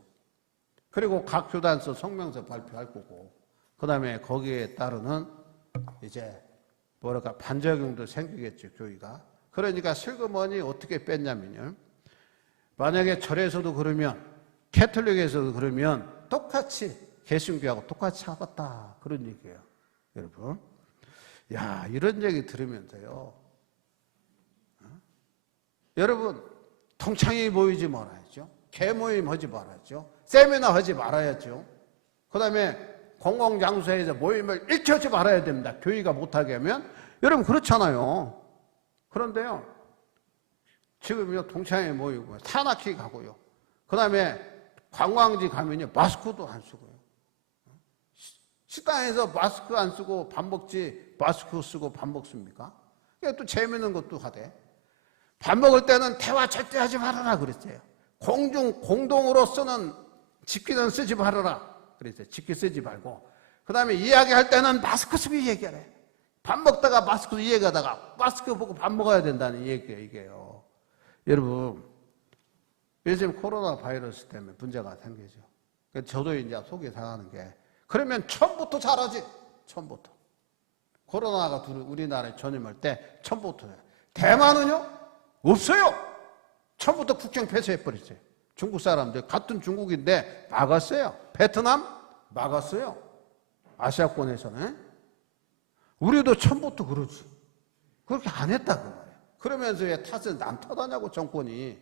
그리고 각 교단서 성명서 발표할 거고, 그 다음에 거기에 따르는 이제 뭐랄까 반작용도 생기겠죠, 교회가. 그러니까 슬그머니 어떻게 뺐냐면요, 만약에 절에서도 그러면, 캐톨릭에서도 그러면 똑같이 개신교하고 똑같이 하겠다, 그런 얘기예요. 여러분, 야, 이런 얘기 들으면서요, 여러분, 동창회 모이지 말아야죠. 개모임 하지 말아야죠. 세미나 하지 말아야죠. 그 다음에 공공장소에서 모임을 일체 하지 말아야 됩니다. 교회가 못하게 하면. 여러분, 그렇잖아요. 그런데요, 지금요, 동창회 모이고, 산악회 가고요. 그 다음에 관광지 가면요, 마스크도 안 쓰고요. 식당에서 마스크 안 쓰고 밥 먹지, 마스크 쓰고 밥 먹습니까? 이게 또 재밌는 것도 하대. 밥 먹을 때는 대화 절대 하지 말아라 그랬어요. 공동으로 쓰는 집기는 쓰지 말아라 그랬어요. 집기 쓰지 말고. 그 다음에 이야기할 때는 마스크 쓰고 얘기하래. 밥 먹다가 마스크 얘기하다가 마스크 보고 밥 먹어야 된다는 얘기예요, 이게요. 여러분, 요즘 코로나 바이러스 때문에 문제가 생기죠. 저도 이제 속이 상하는 게, 그러면 처음부터 잘하지. 처음부터. 코로나가 우리나라에 전염할 때 처음부터. 대만은요? 없어요. 처음부터 국경 폐쇄해버렸어요. 중국 사람들, 같은 중국인데 막았어요. 베트남 막았어요. 아시아권에서는. 우리도 처음부터 그러지. 그렇게 안 했다고 말이에요. 그러면서 왜 탓을 남 탓하냐고, 정권이.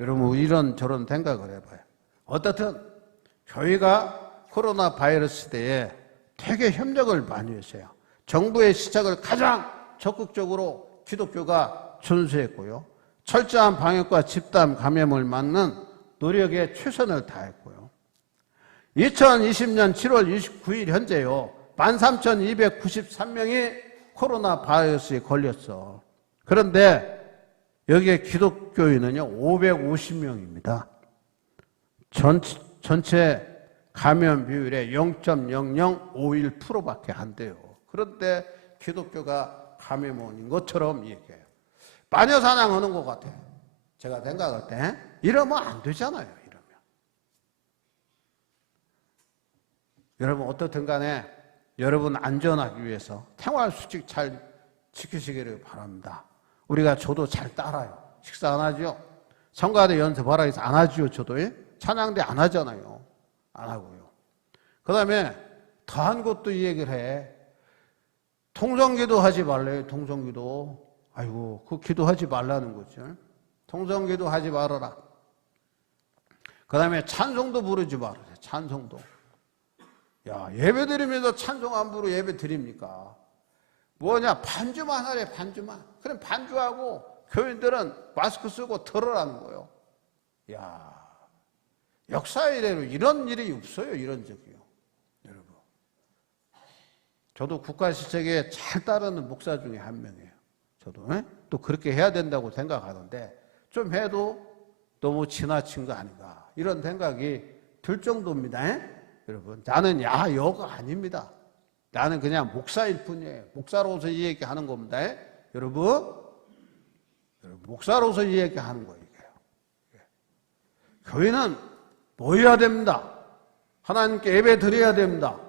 여러분, 이런 저런 생각을 해봐요. 어떻든 교회가 코로나 바이러스 시대에 되게 협력을 많이 했어요. 정부의 시책을 가장 적극적으로 기독교가 준수했고요. 철저한 방역과 집단 감염을 막는 노력에 최선을 다했고요. 2020년 7월 29일 현재요, 13,293명이 코로나 바이러스에 걸렸어. 그런데 여기에 기독교인은요 550명입니다. 전체 감염 비율의 0.0051%밖에 안 돼요. 그런데 기독교가 감염원인 것처럼 얘기해요. 마녀 사냥하는 것 같아. 제가 생각할 때 이러면 안 되잖아요. 이러면 여러분, 어떻든 간에 여러분 안전하기 위해서 생활수칙 잘 지키시기를 바랍니다. 우리가 저도 잘 따라요. 식사 안 하죠. 성가대 연습하라 해서 안 하죠. 저도 찬양대 안 하잖아요. 안 하고요. 그 다음에 더한 것도 이 얘기를 해. 통성기도 하지 말래요. 통성기도. 아이고, 그 기도하지 말라는 거죠. 통성기도 하지 말아라. 그 다음에 찬송도 부르지 말아요. 찬송도. 야, 예배 드리면서 찬송 안 부르고 예배 드립니까? 뭐냐, 반주만 하래, 반주만. 그럼 반주하고 교인들은 마스크 쓰고 들으라는 거예요. 야, 역사 이래로 이런 일이 없어요. 이런 적이요. 여러분, 저도 국가시책에 잘 따르는 목사 중에 한 명이에요. 저도 또 그렇게 해야 된다고 생각하는데, 좀 해도 너무 지나친 거 아닌가, 이런 생각이 들 정도입니다. 여러분, 나는 여가 아닙니다. 나는 그냥 목사일 뿐이에요. 목사로서 이 얘기하는 겁니다. 여러분, 목사로서 이 얘기하는 거예요. 교회는 모여야 됩니다. 하나님께 예배 드려야 됩니다.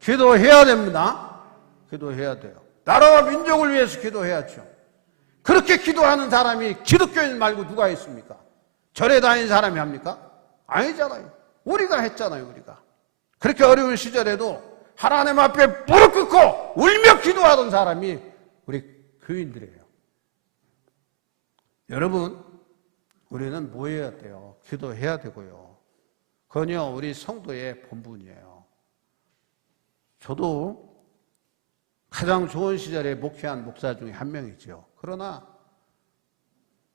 기도해야 됩니다. 기도해야 돼요. 나라와 민족을 위해서 기도해야죠. 그렇게 기도하는 사람이 기독교인 말고 누가 있습니까? 절에 다니는 사람이 합니까? 아니잖아요. 우리가 했잖아요. 우리가 그렇게 어려운 시절에도 하나님 앞에 무릎 꿇고 울며 기도하던 사람이 우리 교인들이에요. 여러분, 우리는 뭐 해야 돼요? 기도해야 되고요. 그건요, 우리 성도의 본분이에요. 저도 가장 좋은 시절에 목회한 목사 중에 한 명이죠. 그러나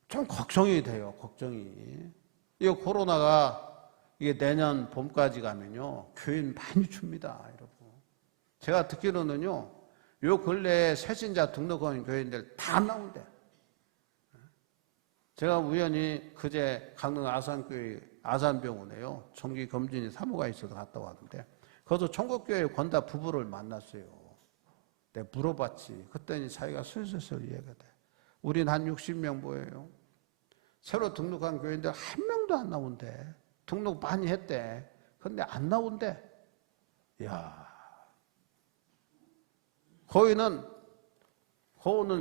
좀 걱정이 돼요. 걱정이. 이 코로나가 이게 내년 봄까지 가면요, 교인 많이 줍니다, 여러분. 제가 듣기로는요, 요 근래에 새신자 등록한 교인들 다 안 나온대. 제가 우연히 그제 강릉 아산교회 아산병원에요, 정기 검진이 사무가 있어서 갔다 왔는데, 거기서 총각교회 권다 부부를 만났어요. 내가 물어봤지. 그랬더니 자기가 슬슬 이해가 돼. 우린 한 60명 보여요. 새로 등록한 교인들 한 명도 안 나온대. 등록 많이 했대. 근데 안 나온대. 이야. 거기는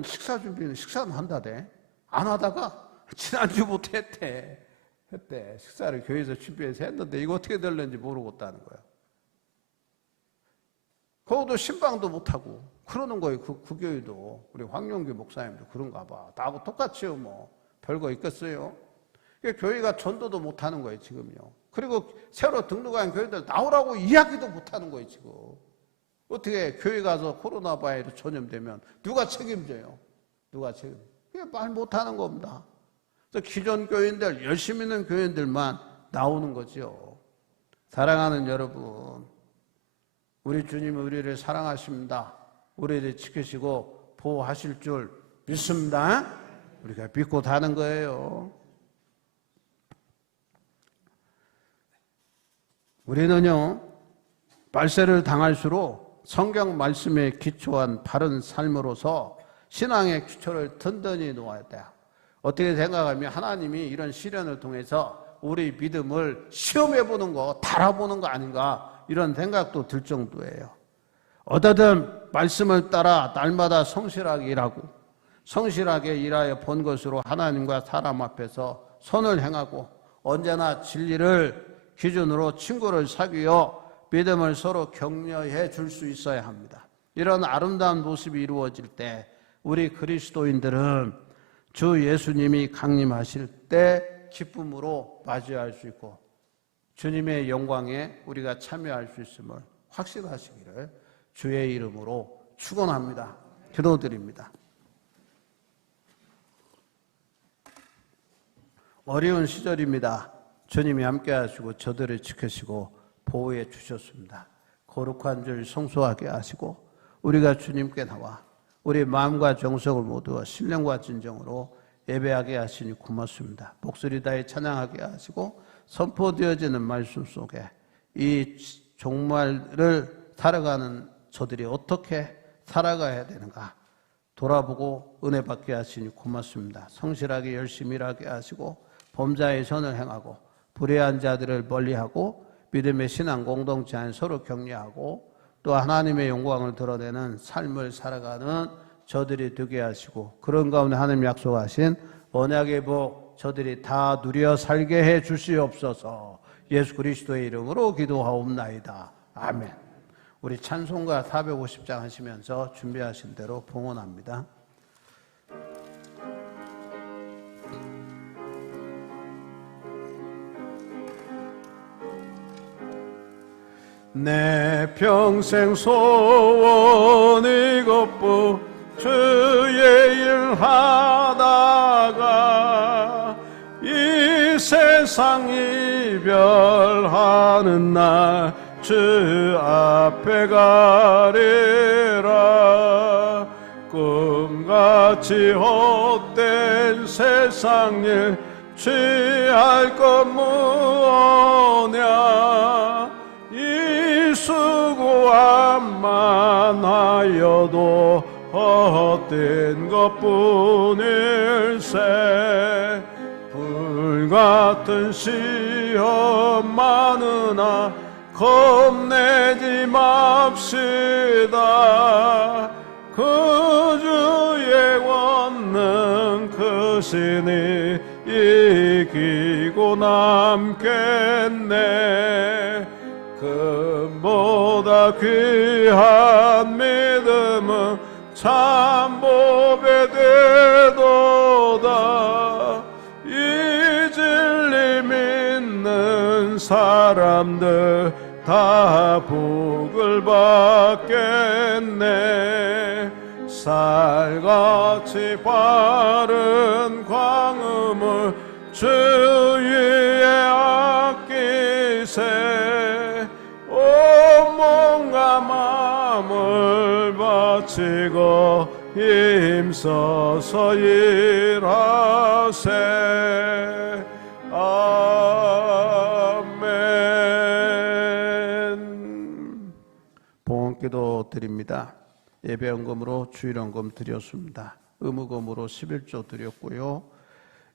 식사 준비는 식사는 한다대. 안 하다가 지난주부터 했대. 식사를 교회에서 준비해서 했는데 이거 어떻게 될는지 모르겠다는 거야. 거기도 신방도 못하고 그러는 거예요. 그 교회도. 우리 황용규 목사님도 그런가 봐. 나하고 똑같이요. 뭐 별거 있겠어요. 교회가 전도도 못하는 거예요. 지금요. 그리고 새로 등록한 교회들 나오라고 이야기도 못하는 거예요. 지금. 어떻게 교회 가서 코로나 바이러스 전염되면 누가 책임져요? 누가 책임져요? 그게 말 못하는 겁니다. 그래서 기존 교인들, 열심히 있는 교인들만 나오는 거죠. 사랑하는 여러분, 우리 주님은 우리를 사랑하십니다. 우리를 지키시고 보호하실 줄 믿습니다. 우리가 믿고 다는 거예요. 우리는요, 말세를 당할수록 성경 말씀에 기초한 바른 삶으로서 신앙의 기초를 든든히 놓아야 돼요. 어떻게 생각하면 하나님이 이런 시련을 통해서 우리 믿음을 시험해보는 거, 달아보는 거 아닌가, 이런 생각도 들 정도예요. 어떠든 말씀을 따라 날마다 성실하게 일하고 성실하게 일하여 본 것으로 하나님과 사람 앞에서 선을 행하고 언제나 진리를 기준으로 친구를 사귀어 믿음을 서로 격려해 줄 수 있어야 합니다. 이런 아름다운 모습이 이루어질 때 우리 그리스도인들은 주 예수님이 강림하실 때 기쁨으로 맞이할 수 있고 주님의 영광에 우리가 참여할 수 있음을 확신하시기를 주의 이름으로 축원합니다. 기도드립니다. 어려운 시절입니다. 주님이 함께 하시고 저들을 지키시고 보호해 주셨습니다. 거룩한 줄 성소하게 하시고 우리가 주님께 나와 우리 마음과 정성을 모두 신령과 진정으로 예배하게 하시니 고맙습니다. 목소리 다해 찬양하게 하시고 선포되어지는 말씀 속에 이 종말을 살아가는 저들이 어떻게 살아가야 되는가 돌아보고 은혜 받게 하시니 고맙습니다. 성실하게 열심히 일하게 하시고 범자의 선을 행하고 불의한 자들을 멀리하고 믿음의 신앙 공동체 안에 서로 격려하고 또 하나님의 영광을 드러내는 삶을 살아가는 저들이 되게 하시고 그런 가운데 하나님 약속하신 언약의 복 저들이 다 누려 살게 해 주시옵소서. 예수 그리스도의 이름으로 기도하옵나이다. 아멘. 우리 찬송가 450장 하시면서 준비하신 대로 봉헌합니다. 내 평생 소원 이것뿐 주의 일 하다가 이 세상 이별하는 날 주 앞에 가리라. 꿈같이 헛된 세상 일 취할 것 무엇냐. 이 수고함만 하여도 헛된 것뿐일세. 불같은 시험 많으나 겁내지 맙시다. 그 주의 권능 크시니 이기고 믿음으로 남겠네. 금보다 귀한 믿음은 참복에 되도다. 이 진리 믿는 사람들 다 복을 받겠네. 쌀같이 바른 광음을 주 위에 아끼세. 온몸과 마음을 바치고 힘써서 일하세. 아멘. 봉헌기도 드립니다. 예배헌금으로 주일헌금 드렸습니다. 의무금으로 11조 드렸고요.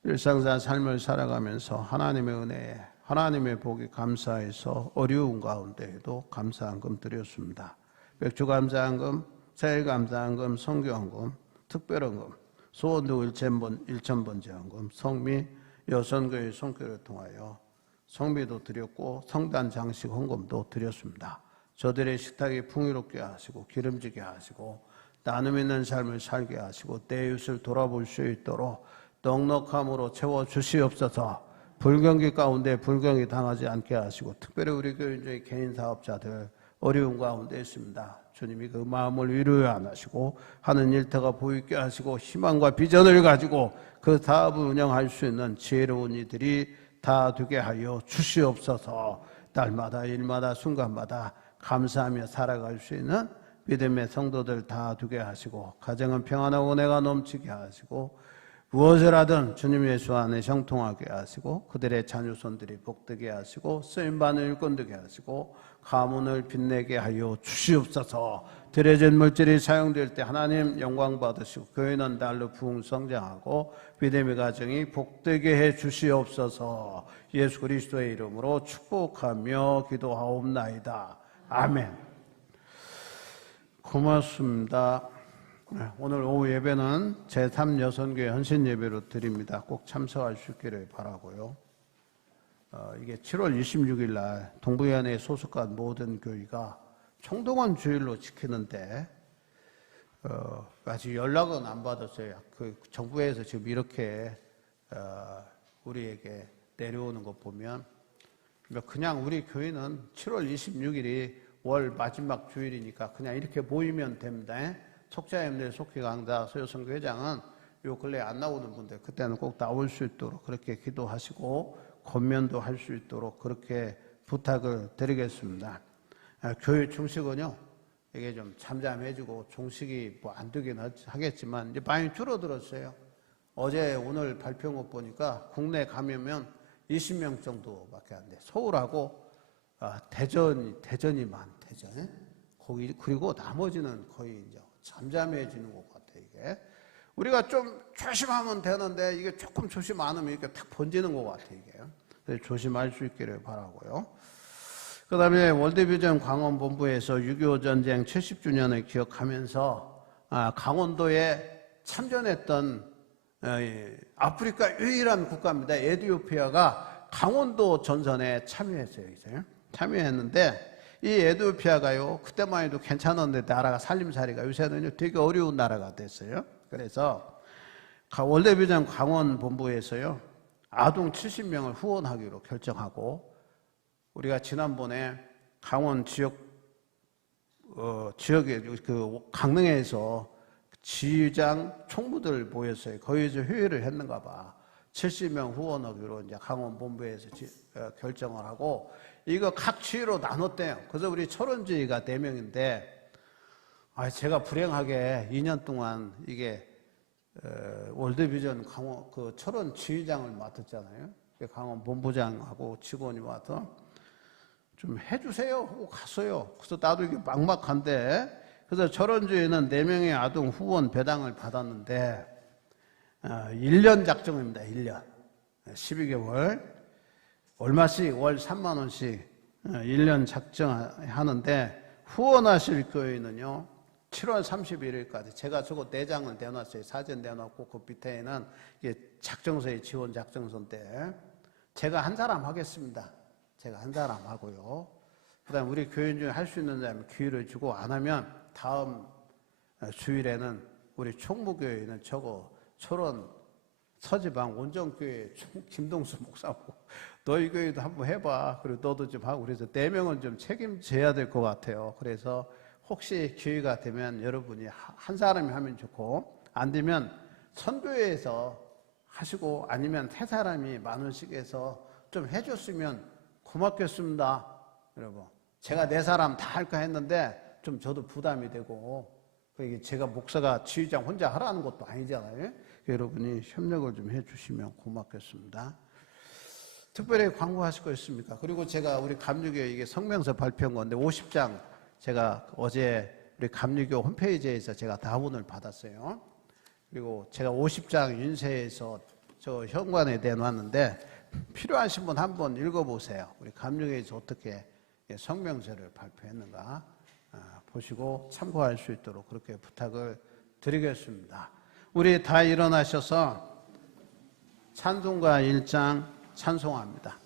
일상산 삶을 살아가면서 하나님의 은혜에 하나님의 복이 감사해서 어려운 가운데에도 감사헌금 드렸습니다. 맥주 감사헌금, 세일 감사헌금, 성교헌금, 특별헌금, 소원도 1,000번제헌금, 성미 여선교회 선교를 통하여 성미도 드렸고 성단 장식 헌금도 드렸습니다. 저들의 식탁이 풍요롭게 하시고 기름지게 하시고 나눔 있는 삶을 살게 하시고 내 이웃을 돌아볼 수 있도록 넉넉함으로 채워주시옵소서. 불경기 가운데 불경이 당하지 않게 하시고 특별히 우리 교인 중에 개인 사업자들 어려운 가운데 있습니다. 주님이 그 마음을 위로해 안하시고 하는 일터가 보이게 하시고 희망과 비전을 가지고 그 사업을 운영할 수 있는 지혜로운 이들이 다 되게 하여 주시옵소서. 날마다 일마다 순간마다 감사하며 살아갈 수 있는 믿음의 성도들 다 되게 하시고 가정은 평안하고 은혜가 넘치게 하시고 무엇을 하든 주님 예수 안에 형통하게 하시고 그들의 자녀손들이 복되게 하시고 쓰임받는 일꾼 되게 하시고 가문을 빛내게 하여 주시옵소서. 드려진 물질이 사용될 때 하나님 영광 받으시고 교회는 날로 부흥성장하고 믿음의 가정이 복되게 해 주시옵소서. 예수 그리스도의 이름으로 축복하며 기도하옵나이다. 아멘. 고맙습니다. 오늘 오후 예배는 제3여선교회 헌신예배로 드립니다. 꼭 참석할 수 있기를 바라고요. 이게 7월 26일 날 동부위원회에 소속한 모든 교회가 총동원 주일로 지키는데 아직 연락은 안 받았어요. 그 정부에서 지금 이렇게 우리에게 내려오는 것 보면 그냥 우리 교회는 7월 26일이 월 마지막 주일이니까 그냥 이렇게 모이면 됩니다. 속자님들 속히 강사 소요성교 회장은 요 근래에 안 나오는 분들 그때는 꼭 나올 수 있도록 그렇게 기도하시고 권면도 할 수 있도록 그렇게 부탁을 드리겠습니다. 교회 중식은요 이게 좀 잠잠해지고 중식이 뭐 안 되긴 하겠지만 이제 많이 줄어들었어요. 어제 오늘 발표한 거 보니까 국내 감염면 20명 정도밖에 안 돼. 서울하고 대전이만 대전. 거기 그리고 나머지는 거의 이제 잠잠해지는 것 같아 이게. 우리가 좀 조심하면 되는데 이게 조금 조심 안 하면 이렇게 탁 번지는 것 같아 이게. 그래서 조심할 수 있기를 바라고요. 그 다음에 월드비전 강원본부에서 6.25 전쟁 70주년을 기억하면서 강원도에 참전했던 아프리카 유일한 국가입니다. 에티오피아가 강원도 전선에 참여했어요. 참여했는데 이 에티오피아가요 그때만 해도 괜찮았는데 나라가 살림살이가 요새는 되게 어려운 나라가 됐어요. 그래서 월드비전 강원본부에서요 아동 70명을 후원하기로 결정하고 우리가 지난번에 강원 지역에 그 강릉에서 지휘장 총무들 모였어요. 거기서 회의를 했는가 봐. 70명 후원하기로 이제 강원본부에서 결정을 하고 이거 각 지휘로 나눴대요. 그래서 우리 철원지휘가 4명인데 제가 불행하게 2년 동안 이게 월드비전 강원 그 철원 지휘장을 맡았잖아요. 강원 본부장하고 직원이 와서 좀 해주세요 하고 갔어요. 그래서 나도 이게 막막한데 그래서 철원주에는 4명의 아동 후원 배당을 받았는데 1년 작정입니다. 1년 12개월 얼마씩 월 3만 원씩 1년 작정하는데 후원하실 교회는요 7월 31일까지 제가 저거 4장을 내놨어요. 사전 내놨고 그 밑에는 작정서에 지원 작정서인데 제가 한 사람 하겠습니다. 제가 한 사람 하고요. 그 다음 우리 교인 중에 할 수 있는 사람 기회를 주고, 안 하면 다음 주일에는 우리 총무교회는 초론 서지방 온정교회 김동수 목사하고 너희 교회도 한번 해봐. 그리고 너도 좀 하고. 그래서 4명은 좀 책임져야 될 것 같아요. 그래서 혹시 기회가 되면 여러분이 한 사람이 하면 좋고, 안 되면 선교회에서 하시고, 아니면 3사람이 10,000원씩 해서 좀 해줬으면 고맙겠습니다. 여러분, 제가 4사람 다 할까 했는데 좀 저도 부담이 되고, 제가 목사가 지휘장 혼자 하라는 것도 아니잖아요. 여러분이 협력을 좀 해주시면 고맙겠습니다. 특별히 광고하실 거 있습니까? 그리고 제가 우리 감리교회 이게 성명서 발표한 건데 50장 제가 어제 우리 감리교 홈페이지에서 제가 다운을 받았어요. 그리고 제가 50장 윤세에서 저 현관에 내놨는데 필요하신 분 한번 읽어보세요. 우리 감리교회에서 어떻게 성명서를 발표했는가 보시고 참고할 수 있도록 그렇게 부탁을 드리겠습니다. 우리 다 일어나셔서 찬송가 1장 찬송합니다.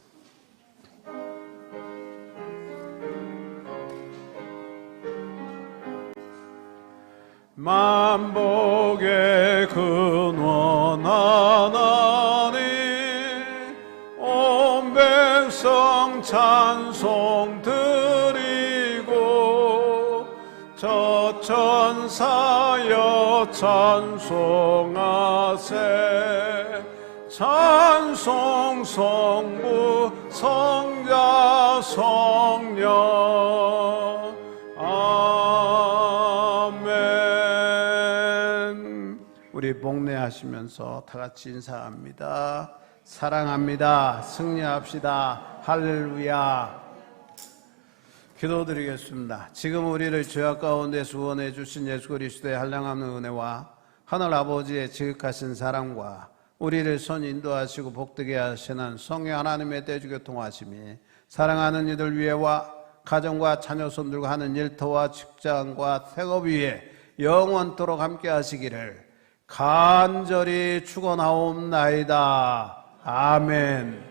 만복의 근원 하나님, 온 백성 찬송 드리고, 저 천사여 찬송하세. 찬송 성부 성자 성령. 아멘. 우리 복례하시면서 다 같이 인사합니다. 사랑합니다. 승리합시다. 할렐루야. 기도드리겠습니다. 지금 우리를 죄악 가운데 구원해 주신 예수 그리스도의 한량없는 은혜와 하늘 아버지의 지극하신 사랑과 우리를 선 인도하시고 복되게 하시는 성령 하나님의 대주교통하심이 사랑하는 이들 위에와 가정과 자녀 손들과 하는 일터와 직장과 생업 위에 영원토록 함께 하시기를 간절히 축원하옵나이다. 아멘.